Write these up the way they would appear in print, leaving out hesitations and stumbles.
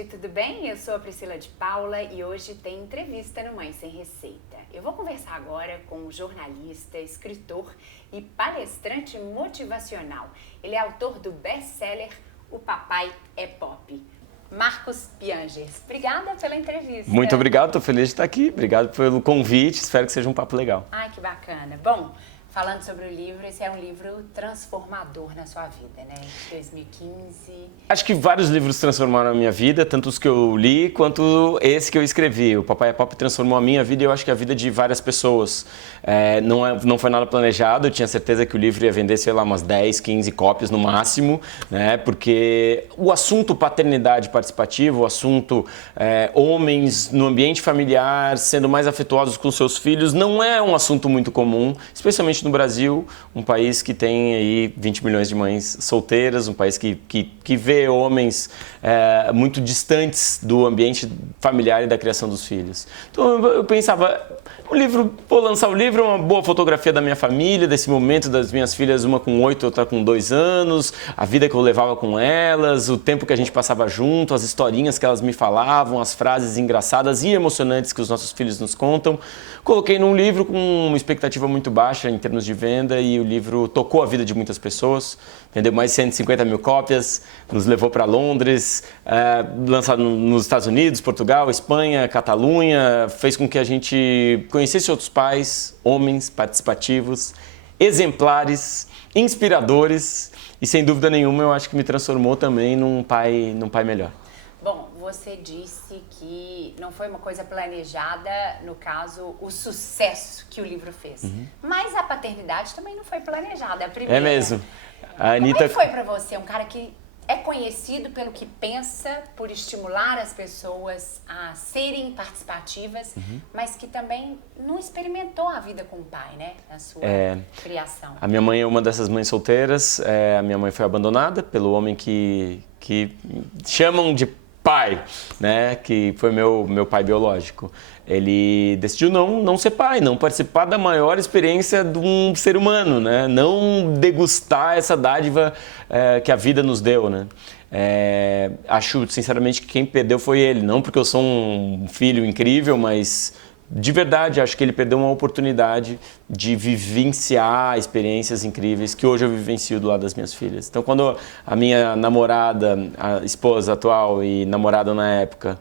gente, tudo bem? Eu sou a Priscila de Paula e hoje tem entrevista no Mãe Sem Receita. Eu vou conversar agora com um jornalista, escritor e palestrante motivacional. Ele é autor do best-seller O Papai é Pop. Marcos Piangers, obrigada pela entrevista. Muito obrigado, estou feliz de estar aqui. Obrigado pelo convite, espero que seja um papo legal. Ai, que bacana. Bom, falando sobre o livro, esse é um livro transformador na sua vida, né? De 2015. Acho que vários livros transformaram a minha vida, tanto os que eu li quanto esse que eu escrevi. O Papai é Pop transformou a minha vida e eu acho que a vida de várias pessoas. Não foi nada planejado, eu tinha certeza que o livro ia vender, sei lá, umas 10, 15 cópias no máximo, né? Porque o assunto paternidade participativa, o assunto homens no ambiente familiar sendo mais afetuosos com seus filhos, não é um assunto muito comum, especialmente no Brasil, um país que tem aí 20 milhões de mães solteiras, um país que vê homens muito distantes do ambiente familiar e da criação dos filhos. Então eu pensava, vou lançar o livro, uma boa fotografia da minha família, desse momento das minhas filhas, uma com 8, outra com 2 anos, a vida que eu levava com elas, o tempo que a gente passava junto, as historinhas que elas me falavam, as frases engraçadas e emocionantes que os nossos filhos nos contam. Coloquei num livro com uma expectativa muito baixa em termos de venda e o livro tocou a vida de muitas pessoas, vendeu mais de 150 mil cópias, nos levou para Londres, lançado nos Estados Unidos, Portugal, Espanha, Catalunha, fez com que a gente conhecesse outros pais, homens participativos, exemplares, inspiradores e sem dúvida nenhuma eu acho que me transformou também num pai melhor. Bom, você disse que não foi uma coisa planejada, no caso, o sucesso que o livro fez. Mas a paternidade também não foi planejada, a primeira. É mesmo. A Anitta... Como é que foi pra você? Um cara que é conhecido pelo que pensa, por estimular as pessoas a serem participativas, mas que também não experimentou a vida com o pai, né? Na sua criação. A minha mãe é uma dessas mães solteiras. A minha mãe foi abandonada pelo homem que chamam de pai, né, que foi meu pai biológico. Ele decidiu não ser pai, não participar da maior experiência de um ser humano, né, não degustar essa dádiva que a vida nos deu, né. Acho sinceramente que quem perdeu foi ele, não porque eu sou um filho incrível, mas de verdade acho que ele perdeu uma oportunidade de vivenciar experiências incríveis que hoje eu vivencio do lado das minhas filhas. Então quando a minha namorada, a esposa atual e namorada na época,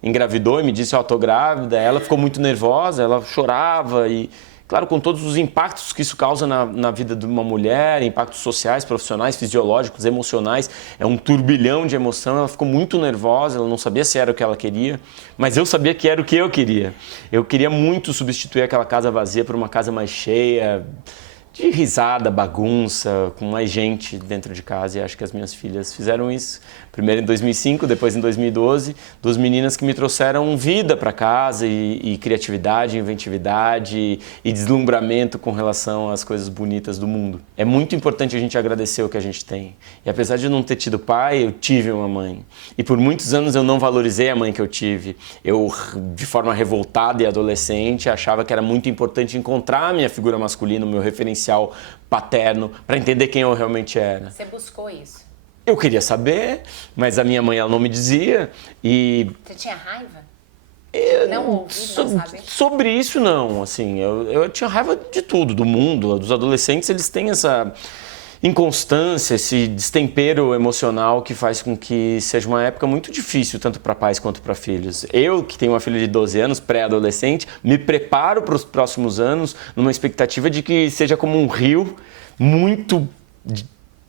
engravidou e me disse, tô grávida, ela ficou muito nervosa, ela chorava e, claro, com todos os impactos que isso causa na vida de uma mulher, impactos sociais, profissionais, fisiológicos, emocionais, é um turbilhão de emoção, ela ficou muito nervosa, ela não sabia se era o que ela queria, mas eu sabia que era o que eu queria. Eu queria muito substituir aquela casa vazia por uma casa mais cheia, de risada, bagunça, com mais gente dentro de casa, e acho que as minhas filhas fizeram isso. Primeiro em 2005, depois em 2012, 2 meninas que me trouxeram vida para casa e criatividade, inventividade e deslumbramento com relação às coisas bonitas do mundo. É muito importante a gente agradecer o que a gente tem. E apesar de eu não ter tido pai, eu tive uma mãe. E por muitos anos eu não valorizei a mãe que eu tive. Eu, de forma revoltada e adolescente, achava que era muito importante encontrar a minha figura masculina, o meu referencial paterno, para entender quem eu realmente era. Você buscou isso? Eu queria saber, mas a minha mãe ela não me dizia e... Você tinha raiva? Não ouvir, não saber? Sobre isso não, assim, eu tinha raiva de tudo, do mundo, dos adolescentes, eles têm essa inconstância, esse destempero emocional que faz com que seja uma época muito difícil, tanto para pais quanto para filhos. Eu, que tenho uma filha de 12 anos, pré-adolescente, me preparo para os próximos anos numa expectativa de que seja como um rio muito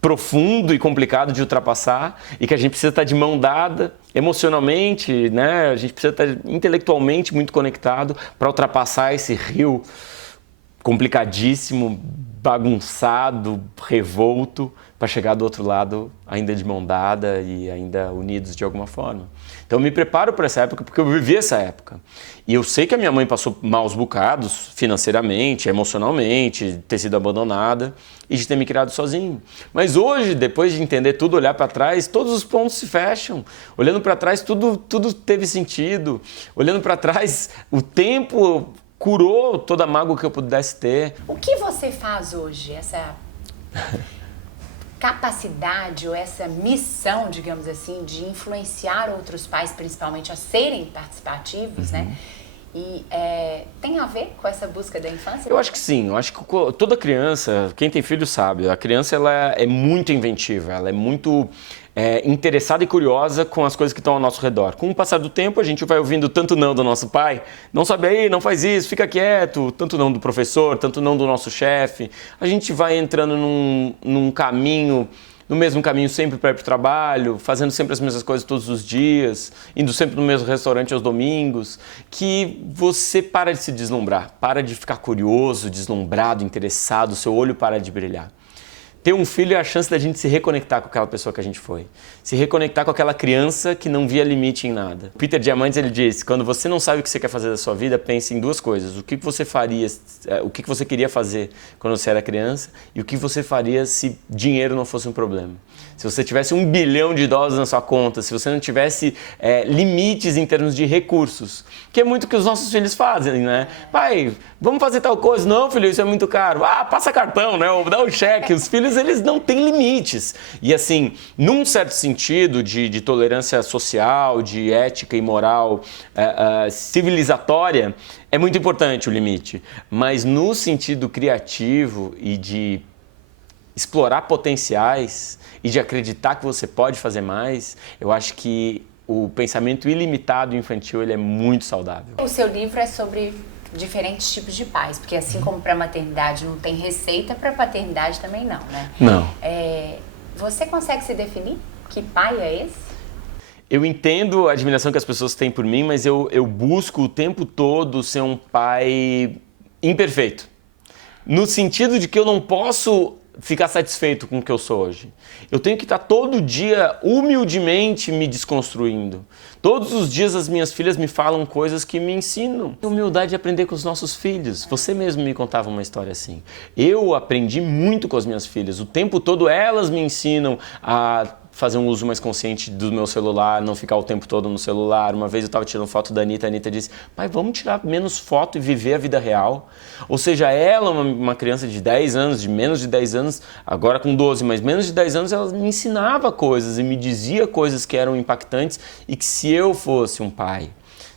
profundo e complicado de ultrapassar e que a gente precisa estar de mão dada emocionalmente, né? A gente precisa estar intelectualmente muito conectado para ultrapassar esse rio complicadíssimo, bagunçado, revolto, para chegar do outro lado ainda de mão dada e ainda unidos de alguma forma. Então eu me preparo para essa época porque eu vivi essa época. E eu sei que a minha mãe passou maus bocados financeiramente, emocionalmente, de ter sido abandonada e de ter me criado sozinho. Mas hoje, depois de entender tudo, olhar para trás, todos os pontos se fecham. Olhando para trás, tudo teve sentido. Olhando para trás, o tempo curou toda a mágoa que eu pudesse ter. O que você faz hoje? capacidade ou essa missão, digamos assim, de influenciar outros pais, principalmente, a serem participativos, né? E tem a ver com essa busca da infância? Eu acho que sim. Eu acho que toda criança, quem tem filho sabe, a criança ela é muito inventiva, ela é muito interessada e curiosa com as coisas que estão ao nosso redor. Com o passar do tempo, a gente vai ouvindo tanto não do nosso pai, não sobe aí, não faz isso, fica quieto, tanto não do professor, tanto não do nosso chefe. A gente vai entrando num caminho, no mesmo caminho sempre para ir para o trabalho, fazendo sempre as mesmas coisas todos os dias, indo sempre no mesmo restaurante aos domingos, que você para de se deslumbrar, para de ficar curioso, deslumbrado, interessado, seu olho para de brilhar. Ter um filho é a chance da gente se reconectar com aquela pessoa que a gente foi. Se reconectar com aquela criança que não via limite em nada. Peter Diamandis, ele diz, quando você não sabe o que você quer fazer da sua vida, pense em duas coisas. O que você faria, o que você queria fazer quando você era criança e o que você faria se dinheiro não fosse um problema. Se você tivesse $1 bilhão na sua conta, se você não tivesse limites em termos de recursos, que é muito o que os nossos filhos fazem, né? Pai, vamos fazer tal coisa? Não, filho, isso é muito caro. Ah, passa cartão, né? Ou dá um cheque. Os filhos, eles não têm limites. E assim, num certo sentido de tolerância social, de ética e moral civilizatória, é muito importante o limite. Mas no sentido criativo e de explorar potenciais e de acreditar que você pode fazer mais, eu acho que o pensamento ilimitado infantil ele é muito saudável. O seu livro é sobre diferentes tipos de pais, porque assim como para a maternidade não tem receita, para a paternidade também não, né? Não. Você consegue se definir? Que pai é esse? Eu entendo a admiração que as pessoas têm por mim, mas eu busco o tempo todo ser um pai imperfeito. No sentido de que eu não posso ficar satisfeito com o que eu sou hoje. Eu tenho que estar todo dia humildemente me desconstruindo. Todos os dias as minhas filhas me falam coisas que me ensinam. Humildade de aprender com os nossos filhos. Você mesmo me contava uma história assim. Eu aprendi muito com as minhas filhas. O tempo todo elas me ensinam a fazer um uso mais consciente do meu celular, não ficar o tempo todo no celular. Uma vez eu estava tirando foto da Anitta, a Anitta disse, pai, vamos tirar menos foto e viver a vida real. Ou seja, ela, uma criança de 10 anos, de menos de 10 anos, agora com 12, mas menos de 10 anos, ela me ensinava coisas e me dizia coisas que eram impactantes e que se eu fosse um pai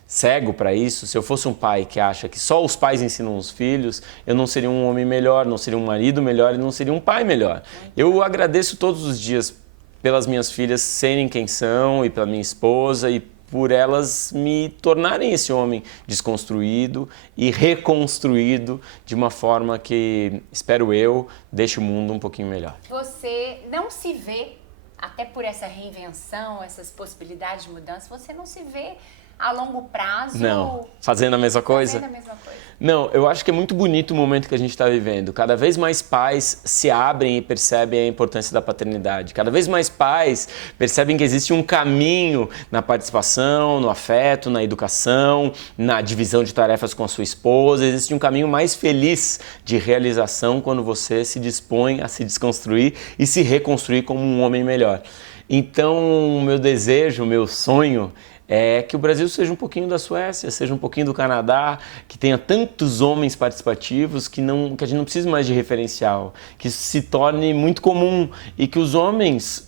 cego para isso, se eu fosse um pai que acha que só os pais ensinam os filhos, eu não seria um homem melhor, não seria um marido melhor e não seria um pai melhor. Eu agradeço todos os dias pelas minhas filhas serem quem são e pela minha esposa e por elas me tornarem esse homem desconstruído e reconstruído de uma forma que, espero eu, deixe o mundo um pouquinho melhor. Você não se vê, até por essa reinvenção, essas possibilidades de mudança, você não se vê a longo prazo... Não, fazendo a mesma coisa? Fazendo a mesma coisa. Não, eu acho que é muito bonito o momento que a gente está vivendo. Cada vez mais pais se abrem e percebem a importância da paternidade. Cada vez mais pais percebem que existe um caminho na participação, no afeto, na educação, na divisão de tarefas com a sua esposa. Existe um caminho mais feliz de realização quando você se dispõe a se desconstruir e se reconstruir como um homem melhor. Então, o meu desejo, o meu sonho é que o Brasil seja um pouquinho da Suécia, seja um pouquinho do Canadá, que tenha tantos homens participativos que a gente não precise mais de referencial, que isso se torne muito comum e que os homens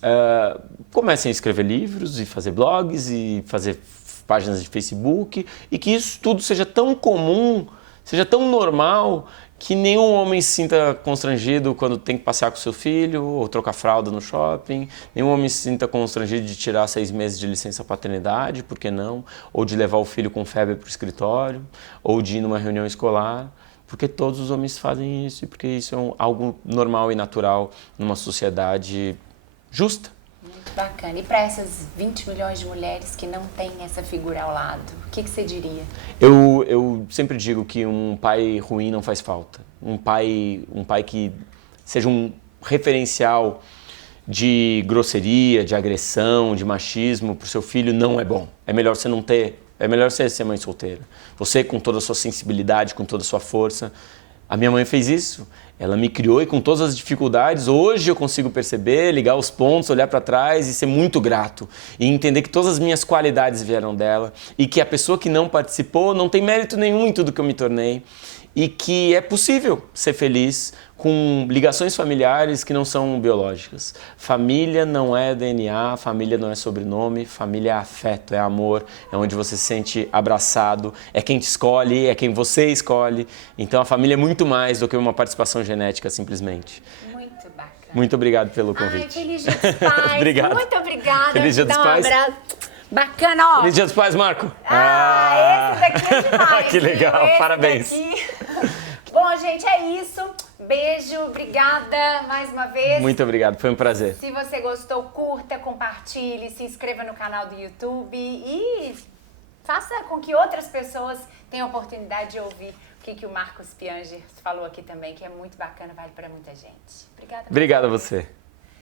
comecem a escrever livros e fazer blogs e fazer páginas de Facebook e que isso tudo seja tão comum, seja tão normal que nenhum homem se sinta constrangido quando tem que passear com seu filho ou trocar fralda no shopping, nenhum homem se sinta constrangido de tirar 6 meses de licença paternidade, por que não? Ou de levar o filho com febre para o escritório, ou de ir numa reunião escolar, porque todos os homens fazem isso e porque isso é algo normal e natural numa sociedade justa. Muito bacana. E para essas 20 milhões de mulheres que não têm essa figura ao lado, o que você diria? Eu sempre digo que um pai ruim não faz falta. Um pai que seja um referencial de grosseria, de agressão, de machismo para o seu filho não é bom. É melhor você não ter, é melhor você ser mãe solteira. Você com toda a sua sensibilidade, com toda a sua força. A minha mãe fez isso. Ela me criou e com todas as dificuldades, hoje eu consigo perceber, ligar os pontos, olhar para trás e ser muito grato. E entender que todas as minhas qualidades vieram dela e que a pessoa que não participou não tem mérito nenhum em tudo que eu me tornei. e que é possível ser feliz com ligações familiares que não são biológicas. Família não é DNA, família não é sobrenome, família é afeto, é amor, é onde você se sente abraçado, é quem te escolhe, é quem você escolhe. Então a família é muito mais do que uma participação genética, simplesmente. Muito bacana. Muito obrigado pelo convite. Ai, feliz Dia dos Pais. Obrigado. Muito obrigada. Feliz Dia dos Pais. Bacana, ó. Feliz Dia dos Pais, Marco. Esse daqui é demais. Que legal, Esse parabéns. Daqui... Bom, gente, é isso. Beijo, obrigada mais uma vez. Muito obrigado, foi um prazer. Se você gostou, curta, compartilhe, se inscreva no canal do YouTube e faça com que outras pessoas tenham a oportunidade de ouvir o que o Marcos Pianger falou aqui também, que é muito bacana, vale para muita gente. Obrigada. Obrigado a você.